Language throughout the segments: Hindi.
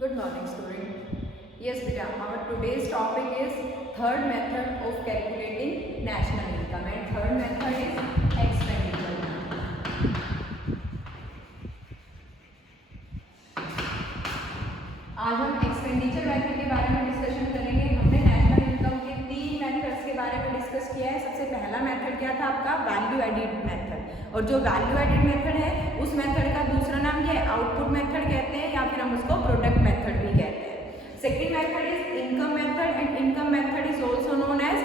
Good morning, student. Yes, beta. Our today's topic is third method of calculating national income, and third method is expenditure method. आज हम एक्सपेंडिचर मेथड के बारे में डिस्कशन करेंगे। हमने नेशनल इनकम के 3 मेथड्स के बारे में डिस्कस किया है। सबसे पहला मेथड क्या था आपका? Value added method. और जो वैल्यू एडिड मेथड है उस मेथड का दूसरा नाम क्या है? आउटपुट मेथड कहते हैं, या फिर हम उसको प्रोडक्ट मेथड भी कहते हैं। Second method is income method, and income method is also known as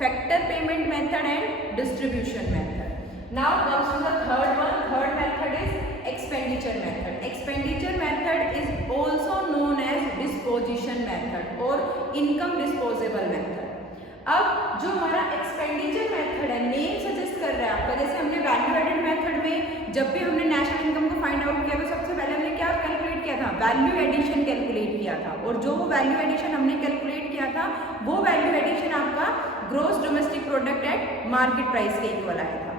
factor payment method and distribution method. Now comes to the third one. Third method is expenditure method. Expenditure method is also known as disposition method or income disposable method. अब जो हमारा एक्सपेंडिचर मेथड है, नेम सजेस्ट कर रहा है आपका, जैसे हमने वैल्यू एडेड मेथड में जब भी हमने नेशनल इनकम को फाइंड आउट किया तो सबसे पहले हमने क्या कैलकुलेट किया था? वैल्यू एडिशन कैलकुलेट किया था। और जो वो वैल्यू एडिशन हमने कैलकुलेट किया था वो वैल्यू एडिशन आपका gross domestic product at market price के इक्वल आया था।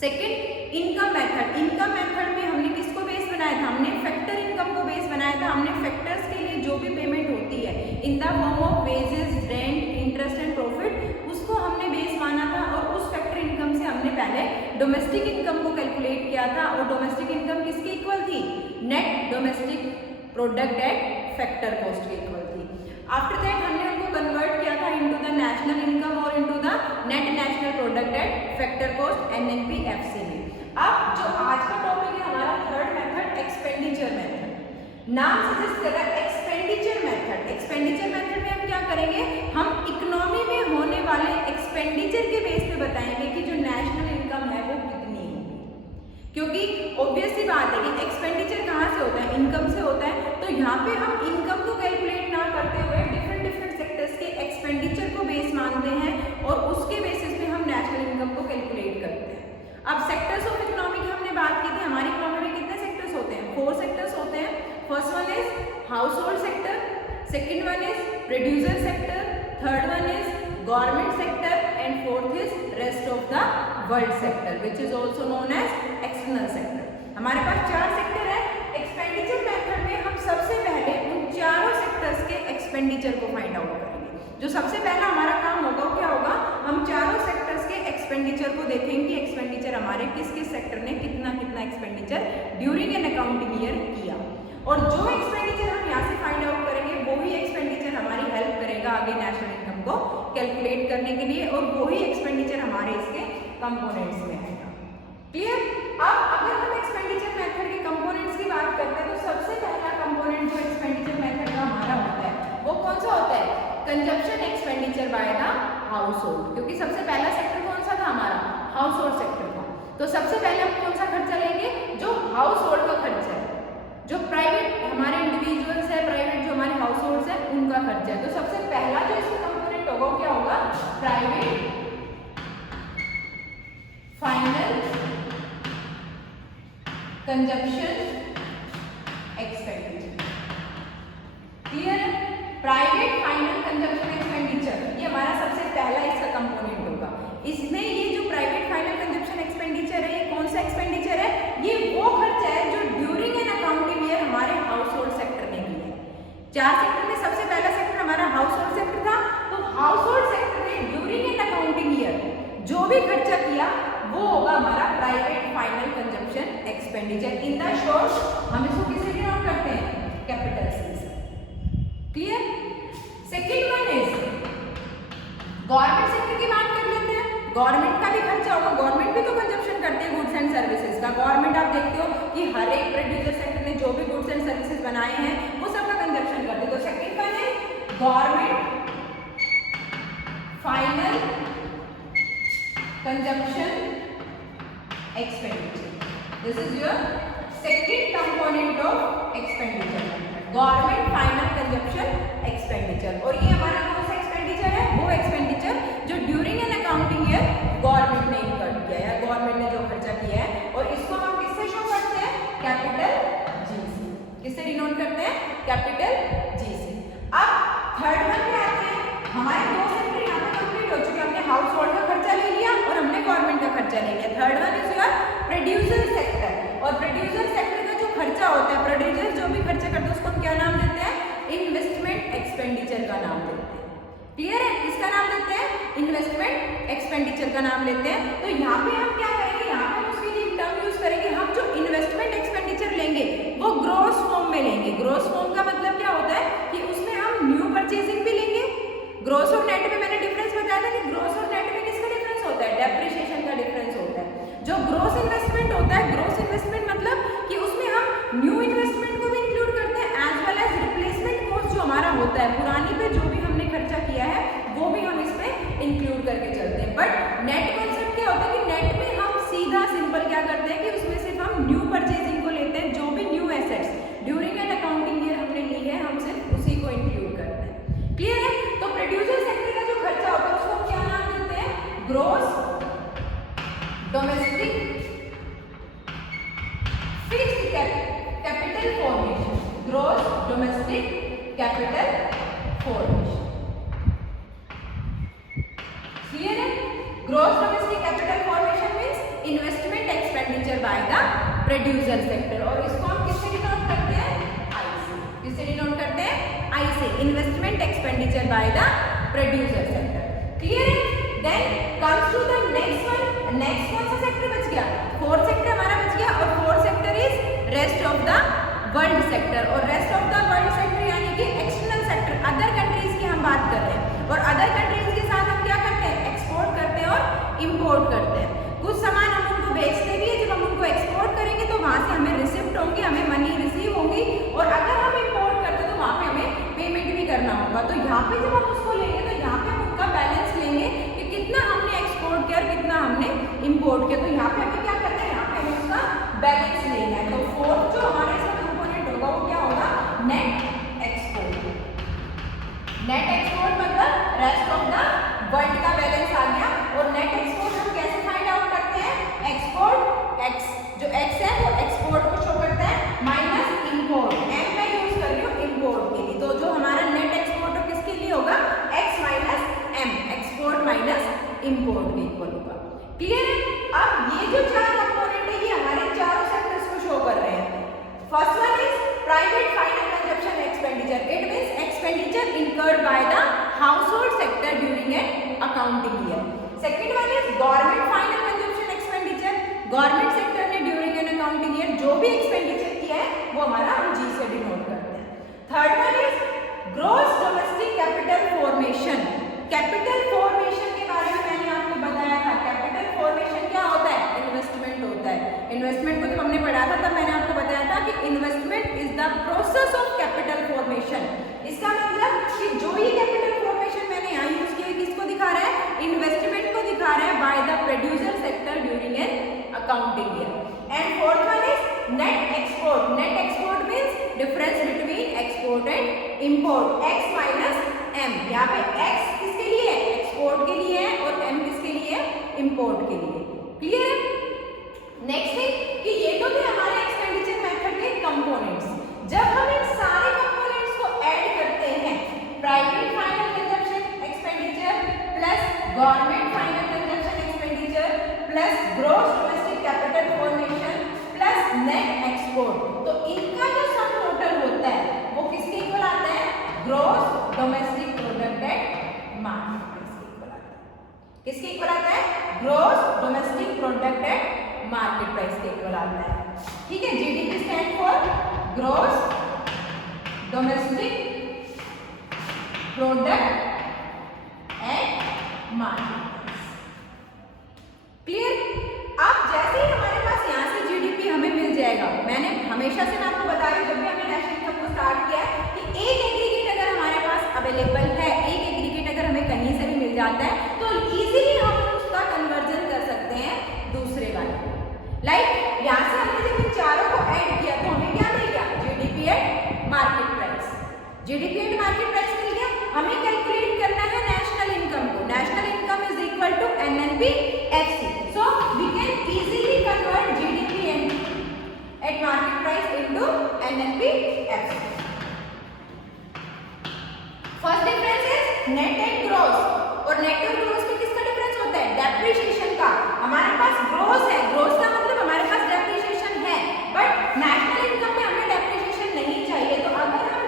Second income method. Income method में हमने किसको बेस बनाया था? हमने फैक्टर इनकम को बेस बनाया था। हमने फैक्टर्स के लिए जो भी पेमेंट होती है in the form of wages, rent, interest and profit, उसको हमने बेस माना था। और उस फैक्टर इनकम से हमने पहले डोमेस्टिक इनकम को कैलकुलेट किया था। और डोमेस्टिक इनकम किसके इक्वल थी? Net domestic product at factor cost के इक्वल थी। आफ्टर दैट हमने उनको कन्वर्ट किया था इनटू द नेशनल इनकम और into the net national product at factor cost NNP-FC में। अब जो आज का टॉपिक है हमारा थर्ड मेथड एक्सपेंडिचर मेथड। नाम सजेस्ट कर रहा है एक्सपेंडिचर मेथड। एक्सपेंडिचर मेथड में हम क्या करेंगे? हम इकोनॉमी में होने वाले एक्सपेंडिचर के बेस पे बताएंगे कि जो नेशनल इनकम है वो कितनी होगी। क्योंकि ऑब्वियस सी बात है कि एक्सपेंडिचर कहाँ से होता है? इनकम से होता है। तो यहाँ पे हम इनकम को कैलकुलेट ना करते हुए डिफरेंट सेक्टर्स के एक्सपेंडिचर को बेस मानते हैं और उसके बेसिस पे हम नेशनल इनकम को कैलकुलेट करते हैं। अब सेक्टर्स ऑफ इकोनॉमी की हमने बात की थी। हमारी इकोनॉमी में कितने सेक्टर्स होते हैं? 4 सेक्टर्स होते हैं। First one is household sector, second one is producer sector, third one is government sector and fourth is rest of the world sector which is also known as external sector. हमारे पास 4 सेक्टर है। एक्सपेंडिचर मेथड में हम सबसे पहले उन चारों सेक्टर्स के एक्सपेंडिचर को फाइंड आउट करेंगे। जो सबसे पहला हमारा काम होगा वो क्या होगा? हम चारों सेक्टर्स के एक्सपेंडिचर को देखेंगे कि एक्सपेंडिचर हमारे किस किस सेक्टर ने कितना कितना expenditure during an accounting year किया। और जो एक्सपेंडिचर हम यहाँ से फाइंड आउट करेंगे वो ही एक्सपेंडिचर हमारी हेल्प करेगा आगे नेशनल इनकम को कैलकुलेट करने के लिए, और वही एक्सपेंडिचर हमारे इसके कंपोनेंट्स में आएगा। क्लियर? अब अगर हम एक्सपेंडिचर मेथड के कंपोनेंट्स की बात करते हैं तो सबसे पहला कंपोनेंट जो एक्सपेंडिचर मेथड का हमारा होता है वो कौन सा होता है? Consumption expenditure by the house hold. क्योंकि सबसे पहला सेक्टर कौन सा था? हमारा हाउस होल्ड सेक्टर था। तो सबसे पहले हम कौन सा खर्चा लेंगे? जो हाउस होल्ड का खर्चा है, जो प्राइवेट हमारे इंडिविजुअल्स है, प्राइवेट जो हमारे हाउस होल्ड है उनका खर्चा है। तो सबसे पहला जो इसका कंपोनेंट होगा क्या होगा? Private final consumption expenditure. Clear है? प्राइवेट फाइनल कंजप्शन एक्सपेंडिचर ये हमारा सबसे पहला इसका कंपोनेंट होगा। इसमें ये जो प्राइवेट फाइनल कंजप्शन एक्सपेंडिचर है ये कौन सा एक्सपेंडिचर है? ये वो खर्चा है जो ड्यूरिंग एन अकाउंटिंग ईयर हमारे हाउस होल्ड सेक्टर ने किया है। 4 सेक्टर में सबसे पहला सेक्टर हमारा हाउस होल्ड सेक्टर था। तो हाउस होल्ड सेक्टर ने ड्यूरिंग एन अकाउंटिंग ईयर जो भी खर्चा किया वो होगा हमारा private final consumption expenditure. In the short हम इसको किससे डिनोट करते हैं? कैपिटल सी से। Clear? Second one is government sector की बात कर लेते हैं। गवर्नमेंट का भी खर्चा होगा। गवर्नमेंट भी तो कंजप्शन करते हैं गुड्स एंड सर्विसेज का। गवर्नमेंट आप देखते हो कि हर एक प्रोड्यूसर सेक्टर ने जो भी गुड्स एंड सर्विसेज बनाए हैं वो सबका कंजप्शन करते हैं। तो सेकेंड वन है government final consumption expenditure. This is your second component of expenditure, government final consumption expenditure. और ये हमारा कौन सा एक्सपेंडिचर है? वो एक्सपेंडिचर जो during an accounting year government ने इनकम किया है, गवर्नमेंट ने जो खर्चा किया है। और इसको हम किससे शो करते हैं? कैपिटल जी से। किससे डिनोट करते हैं? कैपिटल जी से। अब थर्ड वन पे आते हैं। हमारे 2 सेक्टर यहाँ पे कंप्लीट हो चुके हैं। हमने हाउस होल्ड का खर्चा ले लिया और हमने गवर्नमेंट का खर्चा ले लिया। Third one is your producer sector. और प्रोड्यूसर सेक्टर का जो खर्चा होता है, प्रोड्यूसर जो भी खर्चा करते हैं उसको क्या नाम देते हैं? इन्वेस्टमेंट एक्सपेंडिचर का नाम देते हैं। क्लियर है? किसका नाम देते हैं? इन्वेस्टमेंट एक्सपेंडिचर का नाम लेते हैं। तो यहाँ पे हम क्या करेंगे, यहाँ पे हम उसके लिए टर्म यूज करेंगे, हम जो इन्वेस्टमेंट एक्सपेंडिचर लेंगे वो ग्रॉस फॉर्म में लेंगे। ग्रॉस फॉर्म का मतलब क्या होता है कि उसमें हम न्यू परचेजिंग भी लेंगे। ग्रॉस और नेट में मैंने डिफरेंस बताया था कि ग्रॉस और नेट में किसका डिफरेंस होता है? डेप्रिसिएशन का डिफरेंस होता है। जो ग्रॉस इन्वेस्टमेंट होता है, ग्रॉस इन्वेस्टमेंट मतलब कि उसमें हम न्यू इन्वेस्टमेंट को भी इंक्लूड करते हैं as well as replacement cost जो हमारा होता है, पुरानी पे जो भी हमने खर्चा किया है वो भी हम इसमें इंक्लूड करके चलते हैं। बट नेट कॉन्सेप्ट क्या होता है कि नेट में हम सीधा सिंपल क्या करते हैं कि उसमें सिर्फ हम न्यू परचेजिंग को लेते हैं, जो भी new assets during an accounting year हमने ली है हम सिर्फ उसी को इंक्लूड करते हैं। क्लियर है? तो प्रोड्यूसर सेक्टर का जो खर्चा होता है उसको क्या नाम देते हैं? Gross domestic fixed capital formation. Gross domestic capital formation. Clear है? Gross domestic capital formation means investment expenditure by the producer sector. और इसको हम किससे डिनोट करते हैं? आई से। किससे डिनोट करते हैं? I say. Investment expenditure by the producer sector. Clear है? Then comes to the next one. Next कौन सा सेक्टर बच गया? फोर्थ सेक्टर हमारा बच गया। और fourth sector is rest of the world sector. और rest of the world sector यानी कि एक्सटर्नल सेक्टर, अदर कंट्रीज की हम बात कर रहे हैं। और अदर कंट्रीज के साथ हम क्या करते हैं? एक्सपोर्ट करते हैं और इंपोर्ट करते हैं। कुछ सामान हम उनको बेचते भी है, जब हम उनको एक्सपोर्ट करेंगे तो वहां से हमें रिसिप्ट होंगी, हमें मनी रिसीव होगी। और अगर हम इंपोर्ट करते हैं तो वहां पे हमें पेमेंट भी करना होगा। तो यहाँ पे जब हम उसको लेंगे तो यहाँ पे हम उनका बैलेंस लेंगे कि कितना हमने एक्सपोर्ट किया और कितना हमने इंपोर्ट किया। तो यहाँ पे हमें क्या करना है? यहाँ पे हमें उसका बैलेंस लेना है। तो फोर्थ जो हमारे इसका कंपोनेंट होगा वो क्या होगा? Net export. नेट एक्सपोर्ट मतलब रेस्ट ऑफ द वर्ल्ड का बैलेंस आ गया। और नेट एक्सपोर्ट हम कैसे फाइंड आउट करते हैं? एक्सपोर्ट एक्स, जो एक्स है वो एक्सपोर्ट को शो करता है, माइनस इंपोर्ट। एम मैं यूज कर रही हूँ इंपोर्ट के लिए। तो जो हमारा नेट एक्सपोर्ट किसके लिए होगा? X minus M, export minus import के इक्वल होगा। क्लियर है? अब ये जो चार कंपोनेंट है ये हमारे चारों सेक्टर्स को शो कर रहे हैं। First one is private final consumption expenditure. It means expenditure incurred by the household sector during an accounting year. Second one is government final consumption expenditure. Government sector ने ड्यूरिंग एन अकाउंटिंग ईयर जो भी एक्सपेंडिचर किया है वो हमारा हम जी से डिनोट करते हैं। Third one is gross domestic capital formation. Capital formation के बारे में मैंने आपको बताया था। कैपिटल फॉर्मेशन क्या होता है? इन्वेस्टमेंट होता है। इन्वेस्टमेंट को जब हमने पढ़ा था तब मैंने आपको बताया था कि investment is the process of capital formation. इसका मतलब कि जो ये कैपिटल फॉर्मेशन मैंने यहाँ यूज किया किसको दिखा रहा है? इन्वेस्टमेंट को दिखा रहा है by the producer sector during an accounting year. And fourth one is net export. Net export means difference between export and import, X minus M. यहाँ पे एक्स किसके लिए है? एक्सपोर्ट के लिए है और एम किसके लिए है? इंपोर्ट के लिए। क्लियर है? नेक्स्ट थिंग कि ये तो थे हमारे एक्सपेंडिचर मेथड के कंपोनेंट्स। जब हम इन सारे कंपोनेंट्स को ऐड करते हैं, private final consumption expenditure plus government final consumption expenditure plus gross domestic capital formation plus net export, तो इनका जो सम टोटल होता है वो किसके इक्वल आता है? Gross domestic product at market price के इक्वल आता है। किसके इक्वल आता है? Gross domestic product at market price के इक्वल आता है। ठीक है? GDP stand for gross domestic product at market price. Clear? अब जैसे ही हमारे पास यहाँ से जीडीपी हमें मिल जाएगा, मैंने हमेशा से मैं आपको बता रही हूँ जब भी हमने नेशनल इनकम को स्टार्ट किया है कि एक एग्रीगेट अगर हमारे पास अवेलेबल है, एक एग्रीगेट अगर हमें कहीं से भी मिल जाता है तो इजीली हम उसका कन्वर्जन कर सकते हैं दूसरे वाले। लाइक यहाँ से हमने जब इन चारों को ऐड किया तो हमें क्या मिल गया? GDP at market price. GDP at market price मिल गया। हमें कैलकुलेट करना है नेशनल इनकम को। National income is equal to NNP FC. So we can easily convert GDP at market price into NNP FC. First difference is net and gross. और नेट और ग्रॉस में किसका डिफरेंस होता है? डेप्रिसिएशन का। हमारे पास ग्रॉस है, ग्रॉस का मतलब हमारे पास डेप्रिसिएशन है, बट नेशनल इनकम में हमें डेप्रिसिएशन नहीं चाहिए। तो अगर हम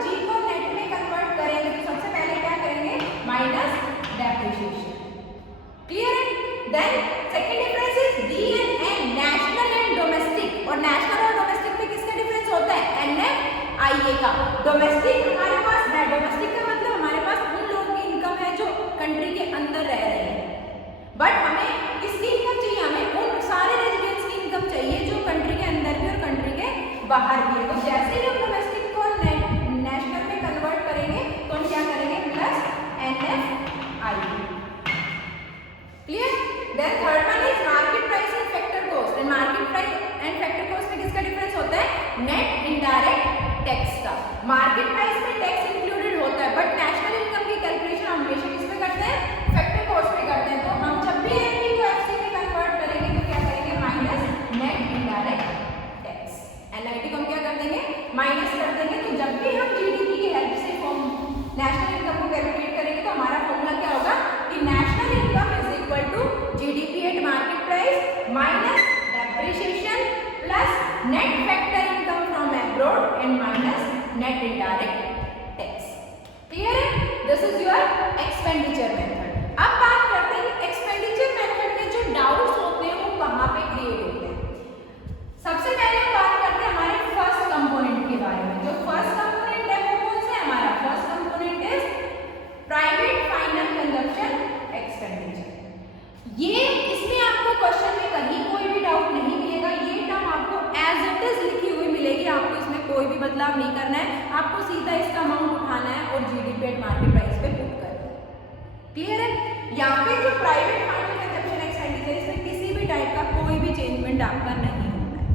आगे का। डोमेस्टिक हमारे पास है, डोमेस्टिक का मतलब हमारे पास उन लोगों की इनकम है जो कंट्री के अंदर रह रहे हैं, बट हमें किसकी इनकम चाहिए, हमें उन सारे रेजिडेंट्स की इनकम चाहिए जो कंट्री के अंदर भी और कंट्री के बाहर भी है। तो जैसे ही हम डोमेस्टिक को नेशनल में कन्वर्ट करेंगे तो हम क्या करेंगे, plus NFI। Clear? Then third one is market price and factor cost. And market price and factor cost में किसका डिफरेंस होता है, नेट इनडायरेक्ट टैक्स का। मार्केट प्राइस में टैक्स इंक्लूडेड होता है, बट नेशनल इनकम की कैलकुलेशन हम हमेशा किसमें करते हैं, फैक्टर कॉस्ट में करते हैं। तो हम जब भी एनपी को एफसी में कन्वर्ट करेंगे तो क्या करेंगे, minus net indirect tax. NIT को हम क्या कर देंगे, माइनस कर देंगे। तो जब भी हम जीडीपी की हेल्प से नेशनल इनकम को कैलकुलेट करेंगे तो हमारा फॉर्मूला क्या होगा कि national income is equal to GDP at market price minus depreciation plus net factor income from abroad and minus net indirect tax. Clear है? This is your expenditure method. अब बात करते हैं एक्सपेंडिचर मेथड में जो डाउट्स होते हैं वो कहाँ पे क्रिएट होते हैं। सबसे पहले हम बात करते हैं हमारे फर्स्ट कंपोनेंट के बारे में। जो फर्स्ट कंपोनेंट है वो कौन सा है, हमारा first component is private final consumption expenditure. ये इसमें आपको क्वेश्चन में कहीं कोई भी डाउट नहीं मिलेगा, ये टर्म आपको एज इट इज लिखी हुई मिलेगी, आपको इसमें कोई भी बदलाव नहीं करना है, आपको सीधा इसका अमाउंट उठाना है और जीडीपी एट मार्केट प्राइस पे पुट करना है। क्लियर है? यहाँ पे जो प्राइवेट फाइनल कंजप्शन एक्सपेंडिचर इसमें किसी भी टाइप का कोई भी चेंजमेंट आपका नहीं होना है।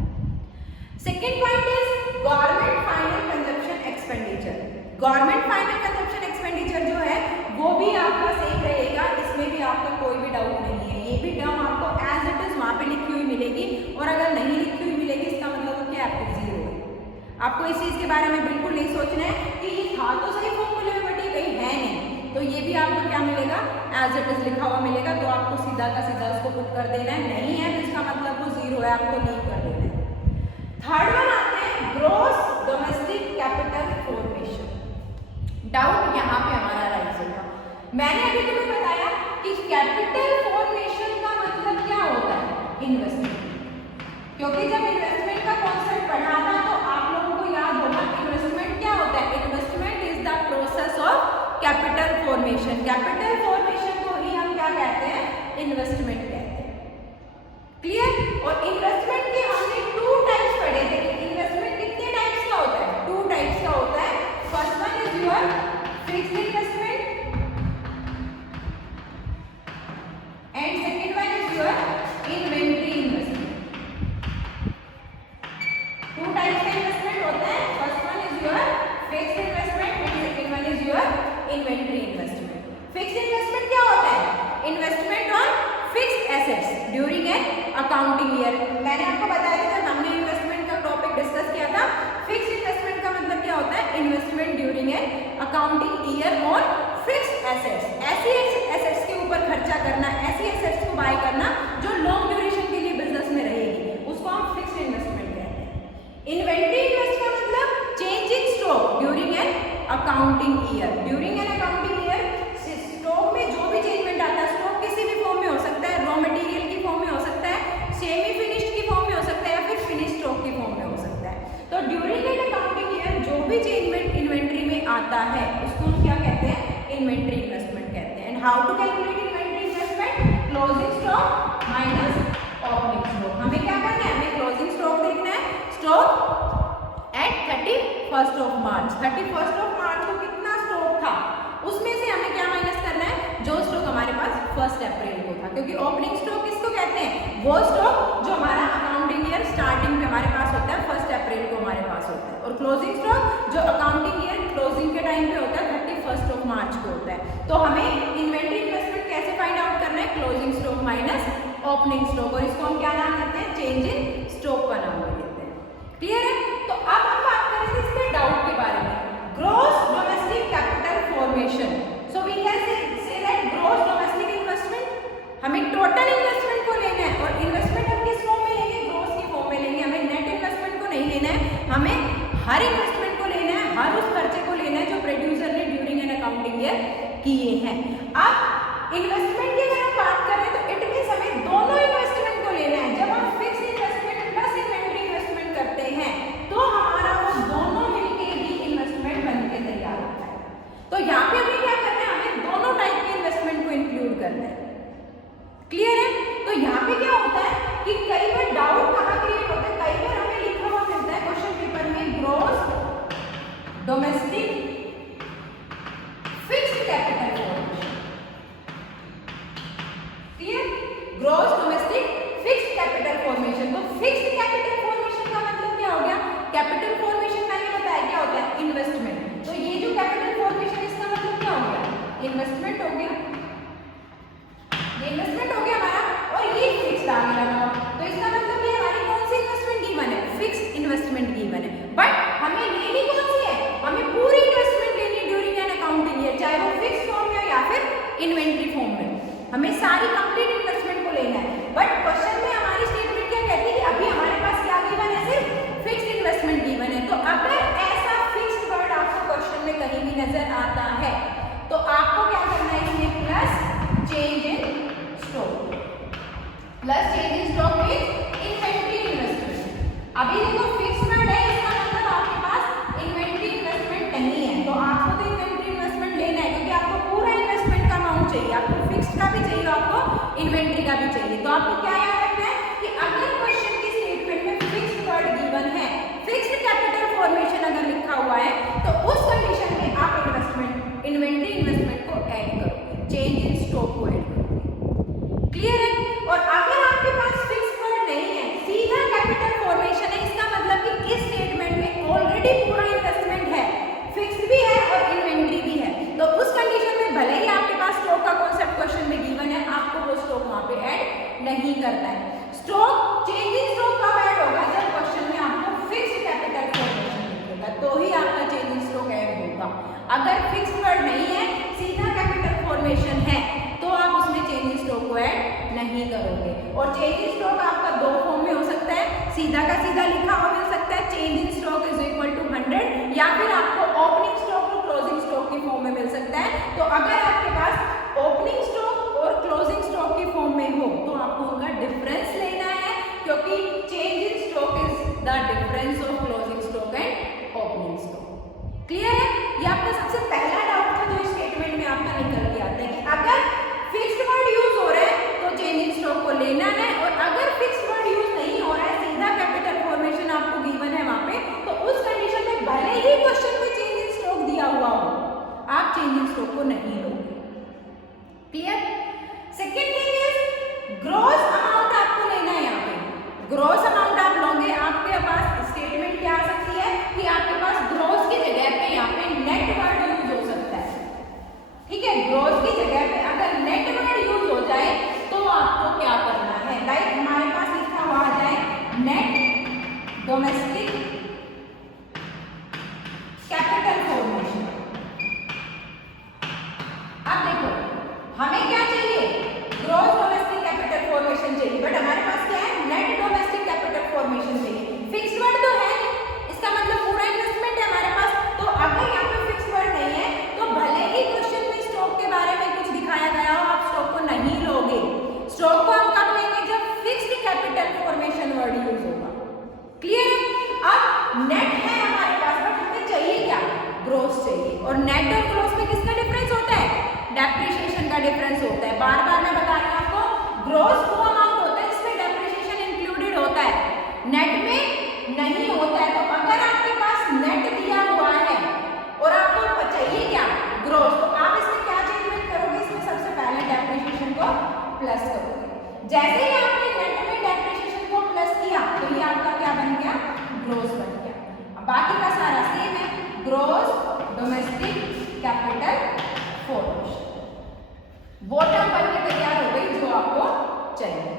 Second point is government final consumption expenditure. Government final consumption expenditure जो है वो भी आपका सेम रहेगा, इसमें भी आपका कोई भी डाउट नहीं है। ये भी टर्म आपको एज इट इज वहां पे लिखी हुई मिलेगी, और अगर नहीं लिखी हुई मिलेगी इसका मतलब वो क्या, आपको जीरो है। आपको इस चीज के बारे में बिल्कुल नहीं सोचना है कि ये था तो सही फॉर्मूले में बट ये कहीं है नहीं, तो ये भी आपको क्या मिलेगा, एज इट इज लिखा हुआ मिलेगा। तो आपको सीधा का सीधा उसको पुट कर देना है, नहीं है तो इसका मतलब वो जीरो है, आपको लीव कर देना है। थर्ड वन आते हैं gross domestic capital formation. Doubt यहाँ पे हमारा राइज होगा। मैंने अभी तुम्हें बताया कि कैपिटल फॉर्मेशन का मतलब क्या होता है, इन्वेस्टमेंट। क्योंकि जब इन्वेस्टमेंट का कॉन्सेप्ट पढ़ा था तो आप लोगों को याद होगा इन्वेस्टमेंट क्या होता है, investment is the process of capital formation. Capital formation को ही हम क्या कहते हैं, इन्वेस्टमेंट कहते हैं। क्लियर? और इन्वेस्टमेंट के हमने टू टाइप्स पढ़े थे। इन्वेस्टमेंट कितने टाइप्स का होता है, टू टाइप्स का होता है। First one is your fixed investment and second one is your inventory investment. Two types का इन्वेस्टमेंट होता है, first one is your fixed investment and second one is your inventory investment. Fixed investment क्या होता है, investment on fixed assets during an accounting year. मैंने आपको बताया था जब हमने इन्वेस्टमेंट का टॉपिक डिस्कस किया था, फिक्स्ड इन्वेस्टमेंट का मतलब क्या होता है, investment during an accounting year on fixed assets. ऐसी एसेट्स के ऊपर खर्चा करना, ऐसी एसेट्स को बाय करना जो लॉन्ग ड्यूरेशन के लिए बिजनेस में रहेगी, उसको हम फिक्स्ड इन्वेस्टमेंट कहते हैं। इन्वेंटरी इन्वेस्ट का मतलब change in stock during an accounting year. During an accounting year stock में जो भी चेंजमेंट आता है, स्टॉक किसी भी फॉर्म में हो सकता है, रॉ मटेरियल की फॉर्म में हो सकता है, सेमी फिनिश्ड की फॉर्म में हो सकता है, या फिर फिनिश स्टॉक की फॉर्म में हो सकता है। तो ड्यूरिंग एन अकाउंटिंग ईयर जो भी चेंजमेंट इन्वेंटरी में आता है उसको हम क्या कहते हैं, इन्वेंटरी इन्वेस्टमेंट कहते हैं। And how to calculate inventory investment, closing stock minus opening stock. हमें क्या करना है, हमें क्लोजिंग स्टॉक देखना है, stock at 31st of March. 31st of March को कितना स्टॉक था, उसमें से हमें क्या माइनस करना है, जो स्टॉक हमारे पास 1 अप्रैल को था। क्योंकि ओपनिंग स्टॉक किसको कहते हैं, वो स्टॉक जो हमारा अकाउंटिंग ईयर स्टार्टिंग में हमारे पास होता है, 1 अप्रैल को हमारे पास होता है। और क्लोजिंग स्टॉक जो अकाउंटिंग ईयर क्लोजिंग के टाइम पे होता है, 31st ऑफ मार्च को होता है। तो हमें इन्वेंटरी इन्वेस्टमेंट कैसे फाइंड आउट करना है, closing stock minus opening stock, और इसको हम क्या नाम देते हैं, चेंज इन स्टॉक का नाम देते हैं। क्लियर है? तो अब हम बात करेंगे इसके डाउट के बारे में। Gross domestic capital formation, so we can say that gross domestic investment, हमें टोटल इन्वेस्टमेंट को लेना है, और इन्वेस्टमेंट हम किस फॉर्म में लेंगे, ग्रॉस की फॉर्म में लेंगे। हमें नेट इन्वेस्टमेंट को नहीं लेना है, हमें हर इन्वेस्टमेंट को लेना है, हर उस खर्चे को लेना है जो प्रोड्यूसर ने ड्यूरिंग एन अकाउंटिंग ईयर किए हैं। अब इन्वेस्टमेंट की अगर हम बात करें तो इट मींस हमें दोनों इन्वेस्टमेंट को लेना है। जब हम fixed investment plus inventory investment करते हैं तो हमारा वो दोनों मिलके ही सीधा का सीधा लिखा हुआ मिल सकता है, change in stock is equal to 100, या फिर आपको ओपनिंग स्टॉक और क्लोजिंग स्टॉक की फॉर्म में मिल सकता है। तो अगर आपके पास ओपनिंग स्टॉक और क्लोजिंग स्टॉक की फॉर्म में हो तो आपको उनका डिफरेंस लेना है, क्योंकि change in stock is the difference of closing stock and opening stock. Clear है? ये आपका सबसे पहला डाउट था जो स्टेटमेंट में आपका निकल के आता है कि अगर फिक्स्ड वर्ड यूज हो रहा है तो चेंज इन स्टॉक को लेना है, और अगर फिक्स्ड वर्ड यूज नहीं हो रहा है, सीधा कैपिटल फॉर्मेशन आपको गिवन है वहां पे, तो उस कंडीशन में भले ही क्वेश्चन में चेंज इन स्टॉक दिया हुआ हो, आप चेंज इन स्टॉक को नहीं लोगे। Clear? Second thing is gross amount आपको लेना है। यहाँ पे ग्रॉस अमाउंट आप लोगे, आपके पास स्टेटमेंट क्या आ सकती है कि आपके पास ग्रॉस की जगह पे यहाँ पे नेट वर्ड यूज हो सकता है। ठीक है, ग्रॉस की जगह पे अगर नेट वर्ड यूज हो जाए तो आपको क्या करना है, लाइक हमारे पास लिखा हुआ आ जाए नेट डोमेस्टिक कैपिटल फॉर्मेशन। अब देखो हमें क्या चाहिए, ग्रॉस डोमेस्टिक कैपिटल फॉर्मेशन चाहिए, बट हमारे पास क्या है, नेट डोमेस्टिक कैपिटल फॉर्मेशन चाहिए। फिक्स्ड वर्ड तो है, इसका मतलब पूरा इन्वेस्टमेंट है हमारे पास, तो अगर यहाँ पे फिक्स्ड वर्ड नहीं है तो भले ही क्वेश्चन में स्टॉक के बारे में कुछ दिखाया गया हो, आप स्टॉक को नहीं लोगे। स्टॉक को हम कब लेंगे, जब fixed capital formation word use होगा। क्लियर है? अब नेट है हमारे पास, बट हमें चाहिए क्या, ग्रॉस चाहिए, और नेट और ग्रॉस में किसका डिफरेंस होता है, डेप्रिसिएशन का डिफरेंस होता है। बार बार मैं बता रही हूँ आपको, ग्रॉस वो अमाउंट होता है जिसमें डेप्रिसिएशन इंक्लूडेड होता है, नेट में नहीं होता है। तो अगर आपके पास नेट दिया हुआ है और आपको चाहिए क्या, ग्रॉस, तो आप इसमें क्या चेंजमेंट करोगे, इसमें सबसे पहले डेप्रिसिएशन को प्लस करोगे। जैसे ही आपने नेट में डेप्रिसिएशन को प्लस किया तो ये आपका क्या बन गया, ग्रॉस बन गया। अब बाकी का सारा सेम है, gross domestic capital formation bottom बन के तैयार हो गई जो आपको चाहिए।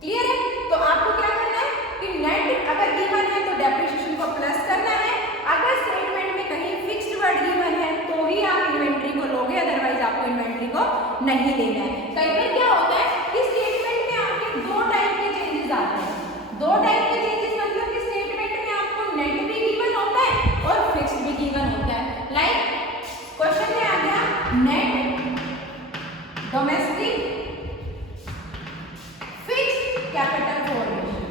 क्लियर है? तो आपको क्या करना है कि नेट अगर गिवन है तो डेप्रिसिएशन को प्लस करना है, अगर स्टेटमेंट में कहीं फिक्स्ड वर्ड गिवन है तो ही आप इन्वेंट्री को लोगे, अदरवाइज आपको इन्वेंट्री को नहीं लेना है। कई बार क्या होता है कि स्टेटमेंट में आपके दो टाइप के चेंजेस आते हैं, दो टाइप के चेंजेस मतलब कि स्टेटमेंट में आपको नेट भी गिवन होता है और फिक्स्ड भी गिवन होता है। लाइक क्वेश्चन में आ गया net domestic fixed capital formation.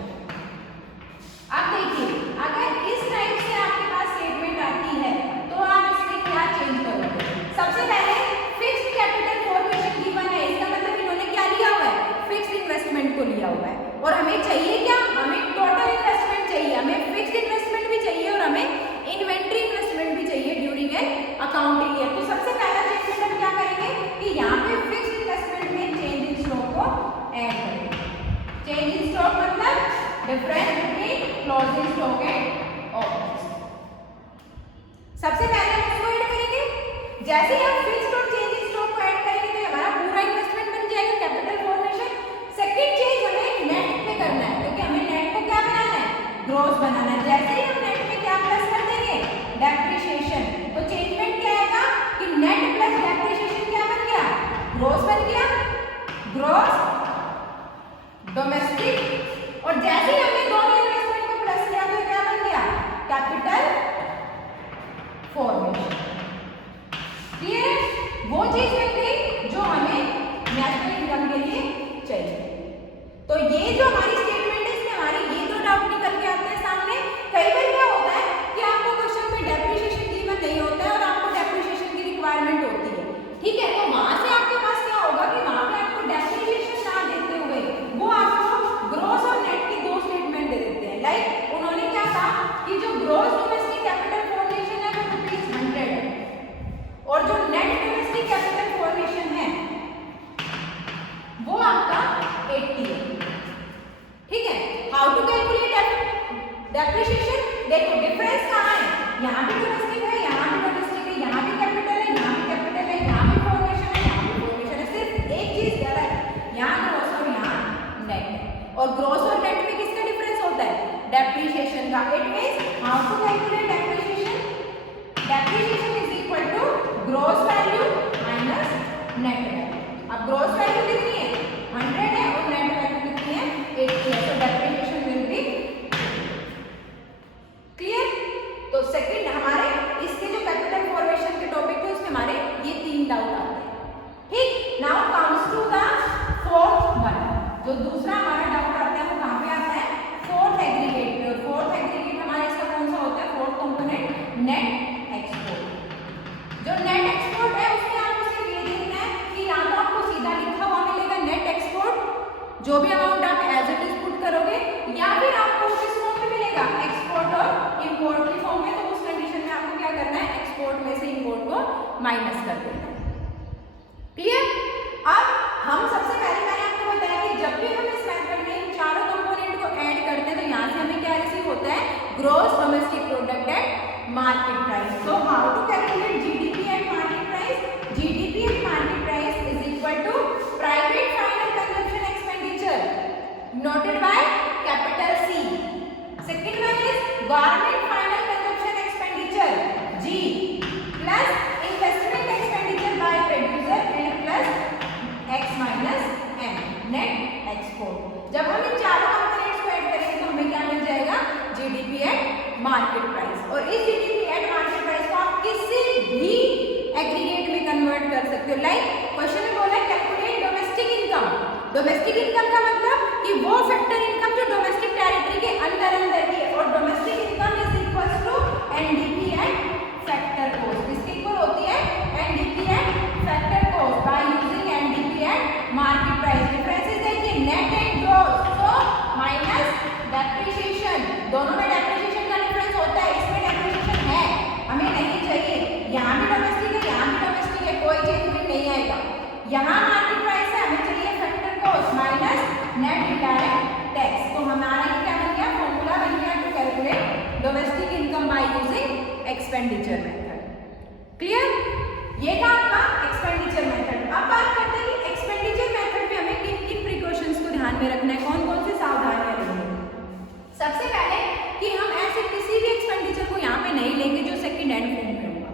अब देखिए अगर इस टाइप से आपके पास स्टेटमेंट आती है तो आप इसमें क्या चेंज करोगे, सबसे पहले फिक्स्ड कैपिटल फॉर्मेशन गिवन है, इसका मतलब इन्होंने क्या लिया हुआ है, फिक्स्ड इन्वेस्टमेंट को लिया हुआ है, और हमें चाहिए क्या, हमें टोटल इन्वेस्टमेंट चाहिए, हमें फिक्स्ड इन्वेस्टमेंट भी चाहिए और हमें इन्वेंट्री इन्वेस्टमेंट भी चाहिए ड्यूरिंग एन अकाउंटिंग ईयर। तो सबसे पहला चेंजमेंट हम क्या करेंगे कि यहाँ पे फिक्स्ड इन्वेस्टमेंट में चेंज इन स्टॉक को ऐड करेंगे। चेंज इन स्टॉक मतलब difference between closing stock and opening stock. सबसे पहले हम इसको ऐड करेंगे, जैसे ही हम फिक्स्ड और चेंज इन स्टॉक को ऐड करेंगे तो हमारा पूरा इन्वेस्टमेंट बन जाएगा कैपिटल फॉर्मेशन। सेकंड चेंज हमें नेट पे करना है, क्योंकि हमें नेट को क्या बनाना है, ग्रॉस बनाना है। जैसे ही हम नेट में क्या प्लस कर देंगे, डेप्रिसिएशन, तो चेंजमेंट क्या आएगा कि नेट प्लस डेप्रिसिएशन क्या बन गया, ग्रॉस बन गया, ग्रॉस डोमेस्टिक, और जैसे ही हमने दोनों इन्वेस्टमेंट को प्लस किया तो क्या बन गया, कैपिटल फॉर्मेशन। क्लियर है? वो चीज बन गई जो हमें नेशनल इनकम के लिए चाहिए। तो ये जो हमारी स्टेटमेंट है इसमें हमारे ये दो डाउट निकल के आते हैं सामने। कई बार क्या होता है कि आपको क्वेश्चन में डेप्रिसिएशन गिवन नहीं होता है और आपको डेप्रिसिएशन की रिक्वायरमेंट होती है, ठीक है, तो वहां से आपके पास क्या होगा कि वहां पे आपको डेप्रिसिएशन ना देते हुए वो आपको ग्रॉस और नेट की दो स्टेटमेंट तो सेकंड हमारे इसके जो कैपिटल फॉर्मेशन के टॉपिक थे उसमें हमारे ये 3 डाउट आते हैं। ठीक, now comes to the fourth one. जो दूसरा हमारा डाउट आता है वो कहाँ पे आता है? फोर्थ एग्रीगेट पे। और फोर्थ एग्रीगेट हमारा इसका कौन सा होता है? Fourth component net export. जो नेट एक्सपोर्ट है उसमें आपको सिर्फ ये देखना है कि या तो आपको सीधा लिखा हुआ मिलेगा नेट एक्सपोर्ट, जो भी अमाउंट आप एज इट इज पुट करोगे, या फिर आपको किस फॉर्म में मिलेगा? एक्सपोर्ट और इंपोर्ट की फॉर्म में। तो उस कंडीशन में आपको क्या करना है? एक्सपोर्ट में से इंपोर्ट को माइनस कर देना है। क्लियर? अब हम सबसे पहले मैंने आपको बताया कि जब भी हम इस मेथड में इन चारों कंपोनेंट को ऐड करते हैं तो यहाँ से हमें क्या रिसीव होता है? Gross domestic product at market price. So how to calculate GDP at market price? GDP at market price is equal to private final consumption expenditure noted by capital C. Second one is government final consumption expenditure G plus investment expenditure by producer and plus x minus m net export. जब हम इन चारों कंपोनेंट्स को ऐड करेंगे तो हमें क्या मिल जाएगा? GDP at market price. और इस जीडीपी एट मार्केट प्राइस को आप किसी भी एग्रीगेट में कन्वर्ट कर सकते हो। लाइक क्वेश्चन में बोला है calculate domestic income. Domestic income का मतलब कि वो फैक्टर इनकम जो डोमेस्टिक टेरिटरी के अंदर की है। और domestic income is equal to NDP at factor cost. किसके इक्वल होती है? NDP at factor cost by using NDP at market price. Differences देखिए नेट एंड ग्रॉस, तो माइनस डेप्रिसिएशन, दोनों में डेप्रिसिएशन का डिफरेंस होता है। इसमें डेप्रिसिएशन है, हमें नहीं चाहिए। यहाँ भी डोमेस्टिक है, यहाँ भी डोमेस्टिक है, कोई चेंज नहीं आएगा। यहाँ मार्केट प्राइस है, हमें चाहिए factor cost minus net indirect tax. तो हमारा ये क्या बन गया? फॉर्मूला बन गया to calculate domestic income by using expenditure method. Clear? ये था आपका एक्सपेंडिचर मेथड। अब बात करते हैं कि एक्सपेंडिचर मेथड में हमें किन किन प्रिकॉशंस को ध्यान में रखना है, कौन कौन से सावधानियां लेनी है। सबसे पहले कि हम ऐसे किसी भी एक्सपेंडिचर को यहाँ पे नहीं लेंगे जो सेकंड हैंड फॉर्म में होगा।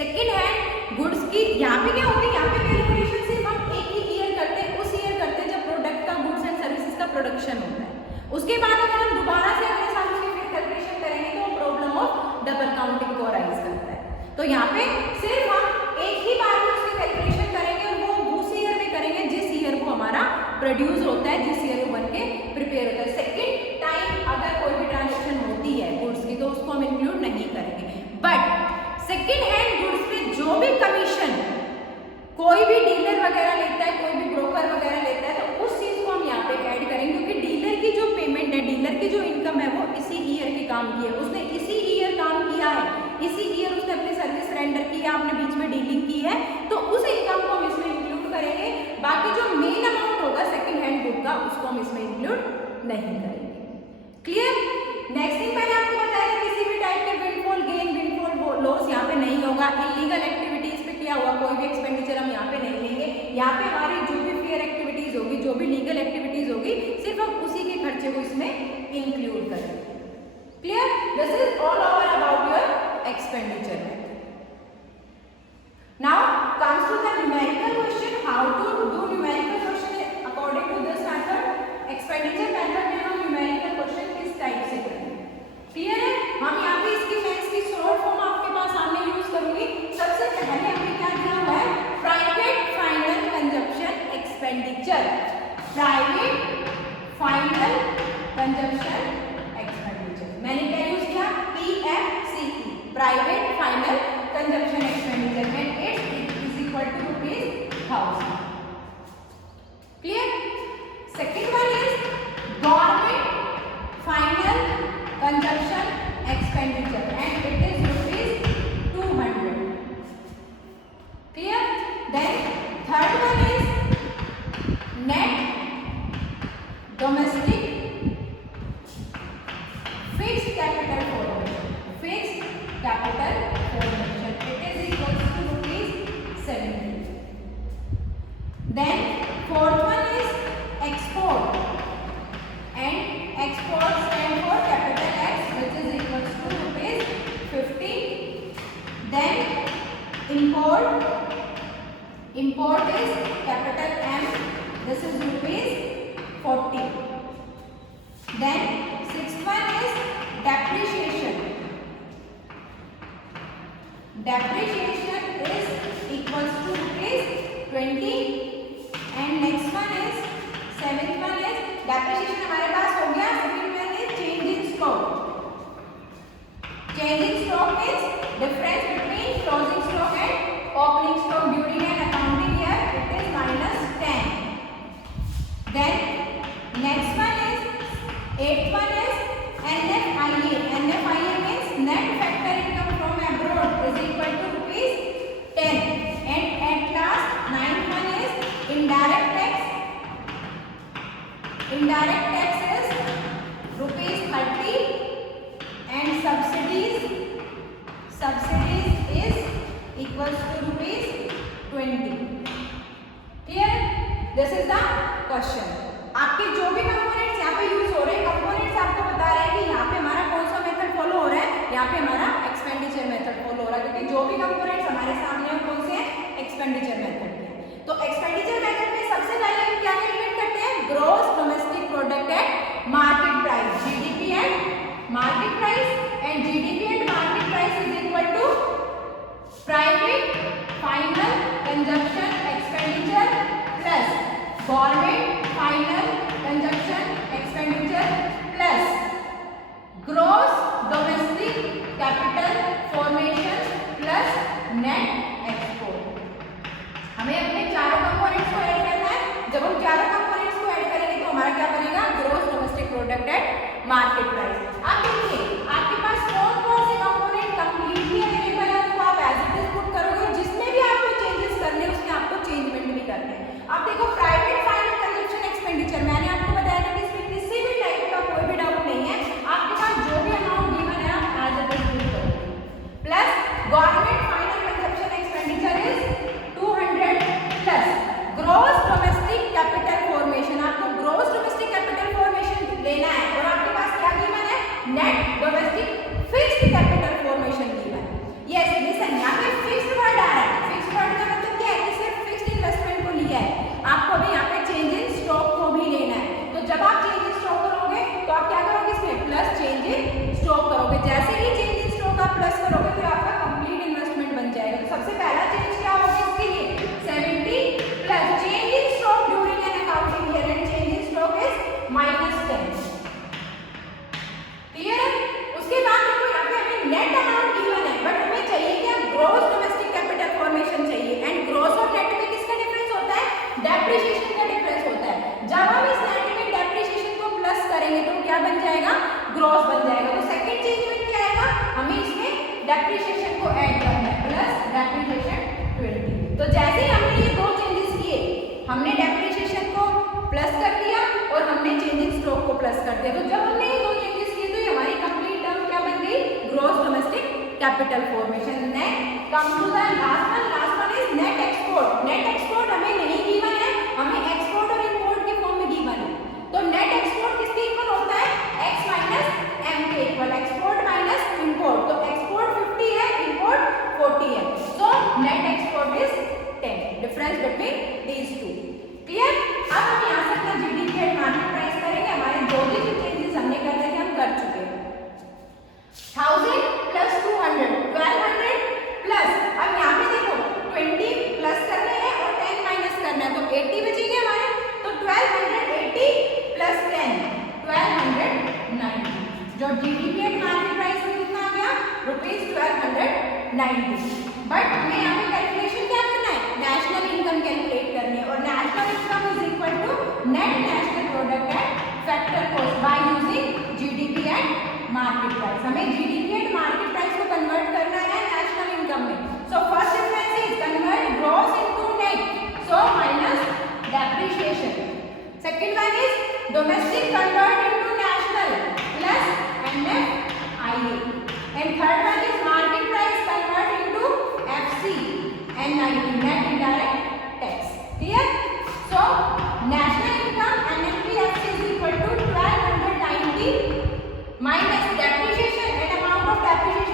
सेकंड हैंड गुड्स की यहाँ पे क्या होती है? यहाँ पे कैलकुलेशन सिर्फ हम एक ही ईयर करते हैं, उस ईयर करते हैं जब प्रोडक्ट का गुड्स एंड सर्विसेज का प्रोडक्शन होता है। उसके बाद अगर हम दोबारा से अगले साल उसकी फिर कैलकुलेशन करेंगे तो प्रॉब्लम ऑफ डबल काउंटिंग को राइज करता है। तो यहाँ पे सिर्फ हम एक ही बार में उसकी कैलकुलेशन करेंगे और वो उस ईयर में करेंगे जिस ईयर को हमारा प्रोड्यूस होता है, जिस ईयर को बन के प्रिपेयर होता है। सेकेंड टाइम अगर कोई भी ट्रांजेक्शन होती है गुड्स की तो उसको हम इंक्लूड नहीं करेंगे। बट सेकेंड हैंड गुड्स पे जो भी कमीशन कोई भी डीलर वगैरह लेता है, कोई भी ब्रोकर वगैरह लेता है, तो उस चीज को हम यहाँ पे ऐड करेंगे क्योंकि डीलर की जो पेमेंट है, डीलर की जो इनकम है वो इसी ईयर के काम की है। उसने इसी ईयर काम किया है, इसी ईयर उसने अपनी सर्विस रेंडर की है, आपने बीच में डीलिंग की है, तो उस इनकम को हम इसमें इंक्लूड करेंगे। बाकी जो मेन अमाउंट होगा सेकंड हैंड गुड का उसको हम इसमें इंक्लूड नहीं करेंगे। क्लियर? नेक्स्ट थिंग मैंने आपको बताया किसी भी टाइप के विंडफॉल गेन, विंडफॉल लॉस यहाँ पे नहीं होगा। इलीगल एक्टिविटीज पे क्या हुआ? कोई भी एक्सपेंडिचर हम यहाँ पे नहीं लेंगे। यहाँ पे हमारी जो भी फेयर एक्टिविटीज होगी, जो भी लीगल एक्टिविटीज होगी, सिर्फ हम उसी के खर्चे को इसमें इंक्लूड करेंगे। Clear? This is all over about your expenditure method. Now comes to the numerical question. How to do numerical question according to this method? Expenditure method में हम numerical question किस टाइप से करेंगे? क्लियर है? हम यहाँ पे इसकी मैं इसकी शॉर्ट फॉर्म आपके पास सामने यूज करूंगी। सबसे पहले हमें क्या दिया हुआ है? Private final consumption expenditure. Private final consumption expenditure मैंने क्या यूज किया? PFCE, private final consumption expenditure में it is equal to ₹1000। Clear? Second one is government final consumption expenditure and it is ₹200। Clear? Then third one is net domestic fixed capital formation. Fixed capital formation it is equal to ₹70। then fourth one is export and export stand for capital X which is equal to ₹50। then import is capital M, this is ₹40। then sixth one is depreciation depreciation is equals to rupees 20 and next one is 7th one is depreciation हमारे पास हो गया. second one is change in stock. Change in stock means difference between closing stock and opening stock during an accounting year. It is -10. Then next one is 8th one is NFIA. NFIA means net factor income from abroad is equal to rupees 10. And at last 9th one is indirect tax. Indirect tax is rupees 30 and subsidies is equals to rupees 20. Clear? This is the question. आपके जो भी कंपोनेंट्स यहाँ पे यूज हो रहे हैं, कंपोनेंट्स आपको बता रहे हैं कि यहाँ पे हमारा कौन सा मेथड फॉलो हो रहा है, यहाँ पे हमारा एक्सपेंडिचर मेथड फॉलो हो रहा है, क्योंकि जो भी कंपोनेंट्स हमारे सामने हैं कौन से हैं, एक्सपेंडिचर मेथड के. तो एक्सपेंडिचर मेथड में सबसे पहले हम क्या कैलकुलेट करते हैं, gross domestic product at market price, GDP at market price. And GDP at market price is equal to private final consumption expenditure plus government final consumption expenditure plus gross domestic capital formation plus net export. हमें अपने चारों कंपोनेंट्स को ऐड करना है. जब हम चारों कंपोनेंट्स को ऐड करेंगे तो हमारा क्या बनेगा, gross domestic product at market price. अब देखिए आपके पास कौन कौन से कंपोनेंट कंप्लीटली अवेलेबल है, उसको आप एज इट इज पुट करोगे और जिसमें भी आपको चेंजेस करने हैं उसमें आपको चेंजमेंट भी करने हैं. अब देखो प्राइवेट फाइनल कंजम्पशन एक्सपेंडिचर मैंने आपको बताया था कि इसमें किसी भी टाइप का कोई भी डाउट नहीं है. आपके पास जो भी अमाउंट गिवन है आप एज इट इज पुट करोगे. Plus government final consumption expenditure is 200 plus gross domestic capital formation. आपको ग्रॉस डोमेस्टिक कैपिटल फॉर्मेशन लेना है और आपके पास क्या गिवन है, net domestic fixed capital formation given है. यस लिसन, यहाँ पे फिक्स्ड वर्ड आ रहा है. फिक्स्ड वर्ड का मतलब क्या है कि सिर्फ फिक्स्ड इन्वेस्टमेंट को लिया है. आपको अभी यहाँ पे चेंज इन स्टॉक को भी लेना है. तो जब आप चेंज इन स्टॉक करोगे तो आप क्या करोगे, इसमें प्लस चेंज इन स्टॉक करोगे. जैसे ही चेंज इन स्टॉक आप प्लस करोगे तो आपका कंप्लीट इन्वेस्टमेंट बन जाएगा. तो सबसे पहला चेंज क्या होगा इसके लिए, 70 plus change in stock during an accounting year and change in stock is -10. Clear है? उसके बाद देखो यहाँ पे हमें नेट अमाउंट गिवन है बट हमें चाहिए क्या, ग्रॉस डोमेस्टिक कैपिटल फॉर्मेशन चाहिए. एंड ग्रॉस और नेट में किसका डिफरेंस होता है, डेप्रिसिएशन का डिफरेंस होता है. जब हम इस नेट में डेप्रिसिएशन को प्लस करेंगे तो क्या बन जाएगा, ग्रॉस बन जाएगा. तो सेकंड चेंजमेंट क्या आएगा, हमें इसमें डेप्रिसिएशन को ऐड करना है प्लस डेप्रिसिएशन 20. तो जैसे ही हमने ये दो चेंजेस किए, हमने डेप्रिसिएशन को प्लस कर दिया और हमने चेंज इन स्टॉक को प्लस कर दिया. तो जब हमने ये दो चेंजेस किए तो हमारी कंप्लीट टर्म क्या बन गई, gross domestic capital formation. Next come to the last one is net export. Net export हमें नहीं गिवन है, हमें एक्सपोर्ट और इंपोर्ट के फॉर्म में गिवन है. तो नेट एक्सपोर्ट किसके इक्वल होता है, x माइनस m के इक्वल, एक्सपोर्ट माइनस इंपोर्ट. तो एक्सपोर्ट 50 है, इंपोर्ट 40 है. So net export is 10. Difference between these two. Clear? अब हम यहाँ से अपना जीडीपी एट मार्केट प्राइस करेंगे. हमारे जो भी चेंजेस हमने करने थे हम कर चुके हैं. 1000 प्लस 200 1200 प्लस, अब यहाँ पे देखो 20 प्लस करने हैं और 10 माइनस करना है तो 80 बचेंगे हमारे. तो 1280 प्लस 10 1290. जो जीडीपी एट मार्केट प्राइस में कितना आ गया, ₹1290. बट हमें यहाँ पे कैलकुलेशन क्या करना है, नेशनल इनकम कैलकुलेट करनी है. और national income is equal to net national product at factor cost by using GDP at market price. हमें जीडीपी एट मार्केट प्राइस को कन्वर्ट करना है नेशनल इनकम में. So first difference is convert gross into net, so minus depreciation. Second one is domestic convert into national plus NFIA. And third one is market price convert into FC and NIT, net indirect tax. Clear? So national income NFPFC is equal to 1290 minus depreciation and amount of depreciation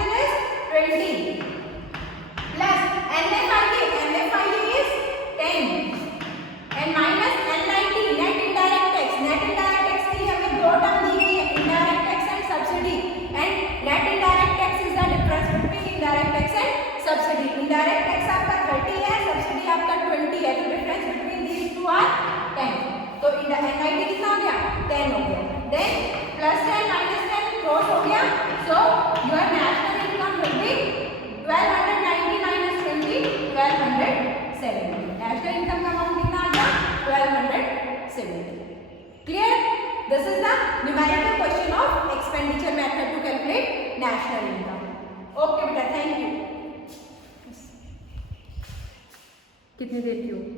this is the numerical question of expenditure method to calculate national income. Okay बेटा, थैंक यू। कितनी देर की हो?